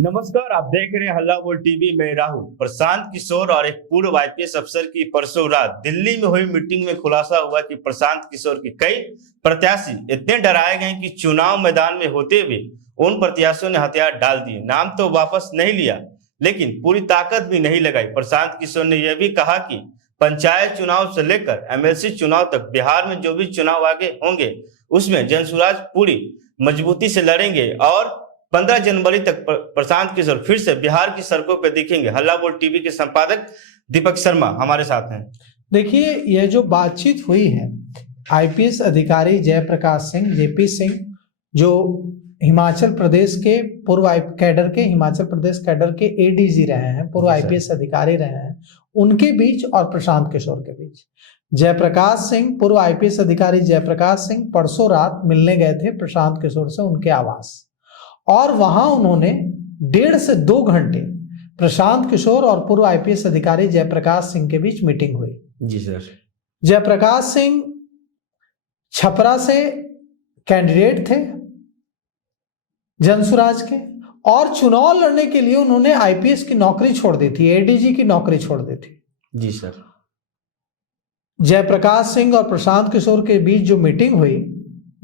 नमस्कार, आप देख रहे हैं हल्ला बोल टीवी में राहुल। प्रशांत किशोर और एक पूर्व आईपीएस अफसर की परसों रात दिल्ली में हुई मीटिंग में खुलासा हुआ कि प्रशांत किशोर के कई प्रत्याशी इतने डराए गए कि चुनाव मैदान में होते हुए उन प्रत्याशियों ने हथियार डाल दिए। नाम तो वापस नहीं लिया, लेकिन पूरी ताकत भी नहीं लगाई। प्रशांत किशोर ने यह भी कहा कि पंचायत चुनाव से लेकर एमएलसी चुनाव तक बिहार में जो भी चुनाव आगे होंगे उसमें जनसुराज पूरी मजबूती से लड़ेंगे और 15 जनवरी तक प्रशांत किशोर फिर से बिहार की सड़कों पर दिखेंगे। हल्ला बोल टीवी के संपादक दीपक शर्मा हमारे साथ हैं। देखिए, यह जो बातचीत हुई है, आईपीएस अधिकारी जयप्रकाश सिंह जेपी सिंह, जो हिमाचल प्रदेश के पूर्व हिमाचल प्रदेश कैडर के एडीजी रहे हैं, पूर्व आईपीएस अधिकारी रहे हैं, उनके बीच और प्रशांत किशोर के बीच जयप्रकाश सिंह, पूर्व आईपीएस अधिकारी जयप्रकाश सिंह परसों रात मिलने गए थे प्रशांत किशोर से उनके आवास, और वहां उन्होंने 1.5 से 2 घंटे प्रशांत किशोर और पूर्व आईपीएस अधिकारी जयप्रकाश सिंह के बीच मीटिंग हुई। जी सर। जयप्रकाश सिंह छपरा से कैंडिडेट थे जनसुराज के, और चुनाव लड़ने के लिए उन्होंने आईपीएस की नौकरी छोड़ दी थी, एडीजी की नौकरी छोड़ दी थी। जी सर। जयप्रकाश सिंह और प्रशांत किशोर के बीच जो मीटिंग हुई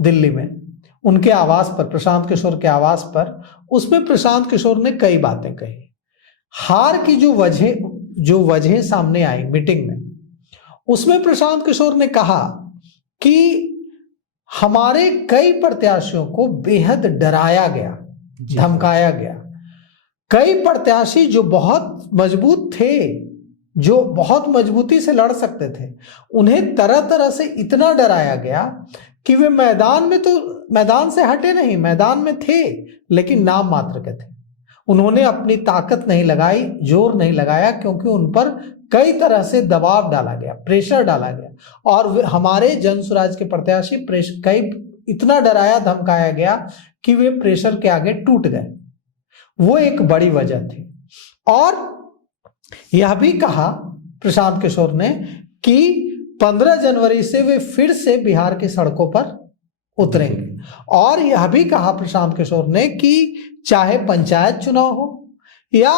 दिल्ली में उनके आवास पर, प्रशांत किशोर के आवास पर, उसमें प्रशांत किशोर ने कई बातें कही। हार की जो वजह सामने आई मीटिंग में, उसमें प्रशांत किशोर ने कहा कि हमारे कई प्रत्याशियों को बेहद डराया गया, धमकाया गया। कई प्रत्याशी जो बहुत मजबूत थे, जो बहुत मजबूती से लड़ सकते थे, उन्हें तरह तरह से इतना डराया गया कि वे मैदान से हटे नहीं, मैदान में थे लेकिन नाम मात्र के थे। उन्होंने अपनी ताकत नहीं लगाई, जोर नहीं लगाया, क्योंकि उन पर कई तरह से दबाव डाला गया, प्रेशर डाला गया, और हमारे जनसुराज के प्रत्याशी कई इतना डराया धमकाया गया कि वे प्रेशर के आगे टूट गए। वो एक बड़ी वजह थी। और यह भी कहा प्रशांत किशोर ने कि 15 जनवरी से वे फिर से बिहार की सड़कों पर उतरेंगे, और यह भी कहा प्रशांत किशोर ने कि चाहे पंचायत चुनाव हो या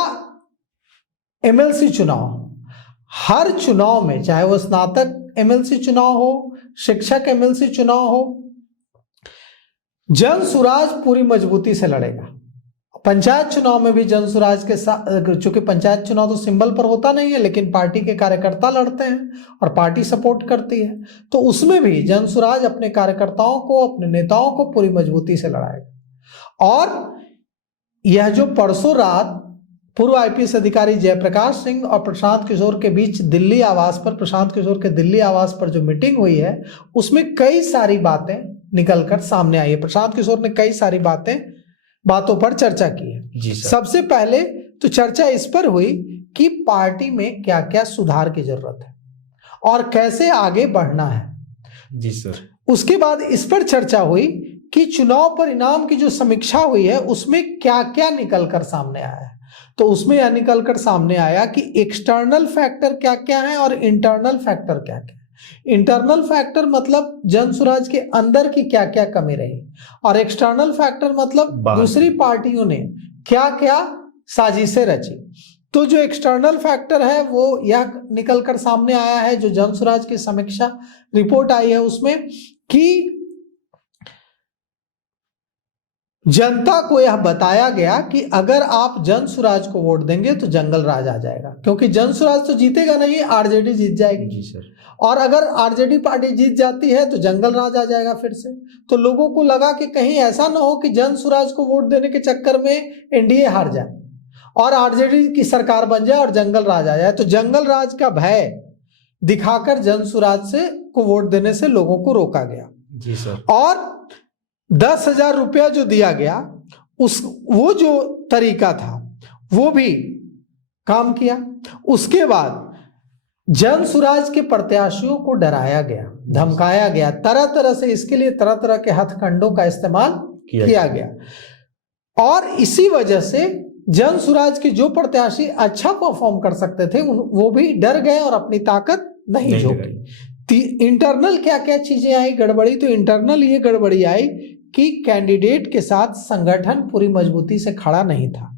एमएलसी चुनाव हो, हर चुनाव में, चाहे वो स्नातक एमएलसी चुनाव हो, शिक्षक एमएलसी चुनाव हो, जनसुराज पूरी मजबूती से लड़ेगा। पंचायत चुनाव में भी जनसुराज के साथ, चूंकि पंचायत चुनाव तो सिंबल पर होता नहीं है, लेकिन पार्टी के कार्यकर्ता लड़ते हैं और पार्टी सपोर्ट करती है, तो उसमें भी जनसुराज अपने कार्यकर्ताओं को, अपने नेताओं को पूरी मजबूती से लड़ाएगा। और यह जो परसों रात पूर्व आईपीएस अधिकारी जयप्रकाश सिंह और प्रशांत किशोर के बीच दिल्ली आवास पर, प्रशांत किशोर के दिल्ली आवास पर जो मीटिंग हुई है, उसमें कई सारी बातें निकलकर सामने आई है। प्रशांत किशोर ने कई सारी बातों पर चर्चा की है। जी सर। सबसे पहले तो चर्चा इस पर हुई कि पार्टी में क्या क्या सुधार की जरूरत है और कैसे आगे बढ़ना है। जी सर। उसके बाद इस पर चर्चा हुई कि चुनाव परिणाम की जो समीक्षा हुई है उसमें क्या क्या निकलकर सामने आया है। तो उसमें यह निकलकर सामने आया कि एक्सटर्नल फैक्टर क्या क्या है और इंटरनल फैक्टर क्या क्या है। इंटरनल फैक्टर मतलब जनसुराज के अंदर की क्या क्या कमी रही, और एक्सटर्नल फैक्टर मतलब दूसरी पार्टियों ने क्या क्या साजिशें रची। तो जो एक्सटर्नल फैक्टर है वो यह निकलकर सामने आया है, जो जनसुराज की समीक्षा रिपोर्ट आई है उसमें, कि जनता को यह बताया गया कि अगर आप जनसुराज को वोट देंगे तो जंगल राज आ जाएगा, क्योंकि जनसुराज तो जीतेगा नहीं, आरजेडी जीत जाएगी। जी सर। और अगर आरजेडी पार्टी जीत जाती है तो जंगल राज आ जाएगा फिर से। तो लोगों को लगा कि कहीं ऐसा ना हो कि जनसुराज को वोट देने के चक्कर में एनडीए हार जाए और आरजेडी की सरकार बन जाए और जंगल राज आ जाए। तो जंगल राज का भय दिखाकर जनसुराज को वोट देने से लोगों को रोका गया। जी सर। और 10,000 रुपया जो दिया गया, वो जो तरीका था वो भी काम किया। उसके बाद जनसुराज के प्रत्याशियों को डराया गया, धमकाया गया, तरह तरह से, इसके लिए तरह तरह के हथकंडों का इस्तेमाल किया गया। और इसी वजह से जनसुराज के जो प्रत्याशी अच्छा परफॉर्म कर सकते थे वो भी डर गए और अपनी ताकत नहीं झोंकी। इंटरनल क्या क्या चीजें आई गड़बड़ी, तो इंटरनल ये गड़बड़ी आई कि कैंडिडेट के साथ संगठन पूरी मजबूती से खड़ा नहीं था।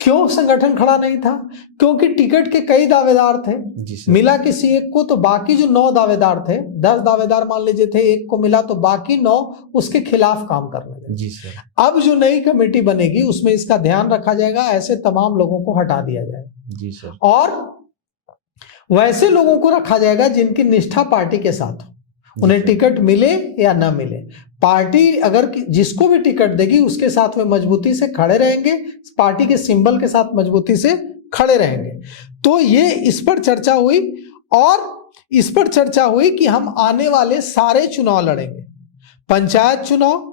क्यों संगठन खड़ा नहीं था? क्योंकि टिकट के कई दावेदार थे, जी सर। मिला किसी एक को तो बाकी जो 9 दावेदार थे, 10 दावेदार मान लीजिए थे, एक को मिला तो बाकी 9 उसके खिलाफ काम करने लगे। जी सर। अब जो नई कमेटी बनेगी उसमें इसका ध्यान रखा जाएगा, ऐसे तमाम लोगों को हटा दिया जाएगा। जी सर। और वैसे लोगों को रखा जाएगा जिनकी निष्ठा पार्टी के साथ हो, उन्हें टिकट मिले या ना मिले, पार्टी अगर जिसको भी टिकट देगी उसके साथ में मजबूती से खड़े रहेंगे, पार्टी के सिंबल के साथ मजबूती से खड़े रहेंगे। तो ये इस पर चर्चा हुई, और इस पर चर्चा हुई कि हम आने वाले सारे चुनाव लड़ेंगे, पंचायत चुनाव,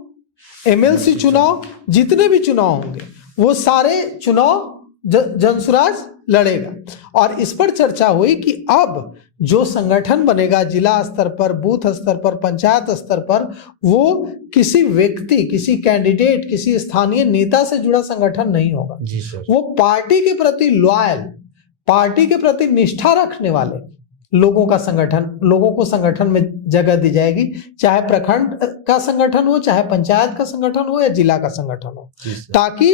एमएलसी चुनाव, जितने भी चुनाव होंगे वो सारे चुनाव जनसुराज लड़ेगा। और इस पर चर्चा हुई कि अब जो संगठन बनेगा जिला स्तर पर, बूथ स्तर पर, पंचायत स्तर पर, वो किसी व्यक्ति, किसी कैंडिडेट, किसी स्थानीय नेता से जुड़ा संगठन नहीं होगा। जी सर। वो पार्टी के प्रति लॉयल, पार्टी के प्रति निष्ठा रखने वाले लोगों का संगठन, लोगों को संगठन में जगह दी जाएगी, चाहे प्रखंड का संगठन हो, चाहे पंचायत का संगठन हो या जिला का संगठन हो, ताकि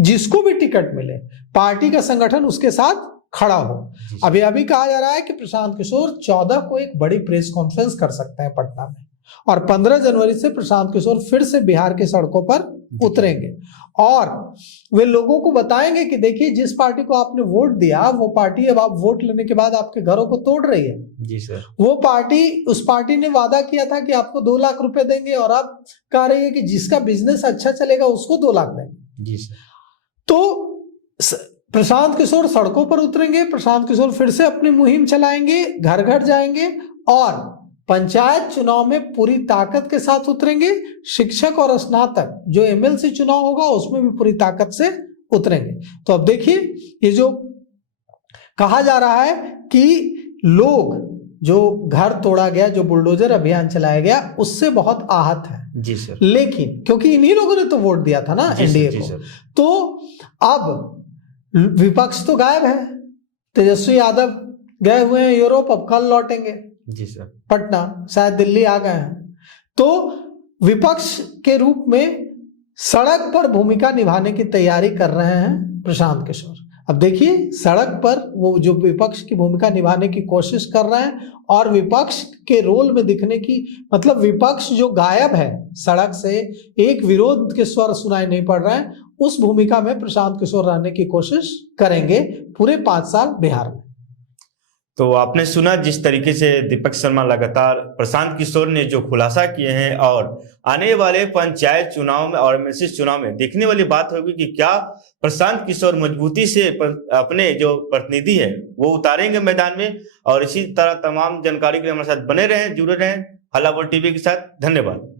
जिसको भी टिकट मिले पार्टी का संगठन उसके साथ खड़ा हो। अभी कहा जा रहा है कि प्रशांत किशोर 14 को एक बड़ी प्रेस कॉन्फ्रेंस कर सकते हैं पटना में, और 15 जनवरी से प्रशांत किशोर फिर से बिहार की सड़कों पर उतरेंगे और वे लोगों को बताएंगे कि देखिए जिस पार्टी को आपने वोट दिया वो पार्टी अब आप वोट लेने के बाद आपके घरों को तोड़ रही है। जी सर। वो पार्टी, उस पार्टी ने वादा किया था कि आपको 2 लाख रुपए देंगे और अब कह रही है कि जिसका बिजनेस अच्छा चलेगा उसको 2 लाख देंगे। जी सर। तो प्रशांत किशोर सड़कों पर उतरेंगे, प्रशांत किशोर फिर से अपनी मुहिम चलाएंगे, घर घर जाएंगे और पंचायत चुनाव में पूरी ताकत के साथ उतरेंगे। शिक्षक और स्नातक जो एमएलसी चुनाव होगा उसमें भी पूरी ताकत से उतरेंगे। तो अब देखिए, ये जो कहा जा रहा है कि लोग, जो घर तोड़ा गया, जो बुलडोजर अभियान चलाया गया, उससे बहुत आहत है। जी सर। लेकिन क्योंकि इन्हीं लोगों ने तो वोट दिया था ना एनडीए को, तो अब विपक्ष तो गायब है, तेजस्वी यादव गए हुए हैं यूरोप, अब कल लौटेंगे। जी सर। पटना, शायद दिल्ली आ गए हैं। तो विपक्ष के रूप में सड़क पर भूमिका निभाने की तैयारी कर रहे हैं प्रशांत किशोर। अब देखिए, सड़क पर वो जो विपक्ष की भूमिका निभाने की कोशिश कर रहे हैं और विपक्ष के रोल में दिखने की, मतलब विपक्ष जो गायब है सड़क से, एक विरोध के स्वर सुनाई नहीं पड़ रहे हैं, उस भूमिका में प्रशांत किशोर रहने की कोशिश करेंगे पूरे 5 साल बिहार में। तो आपने सुना जिस तरीके से दीपक शर्मा लगातार प्रशांत किशोर ने जो खुलासा किए हैं, और आने वाले पंचायत चुनाव में और एमएलसी चुनाव में देखने वाली बात होगी कि क्या प्रशांत किशोर मजबूती से अपने जो प्रतिनिधि है वो उतारेंगे मैदान में। और इसी तरह तमाम जानकारी के लिए हमारे साथ बने रहें, जुड़े रहें हल्ला बोल टीवी के साथ। धन्यवाद।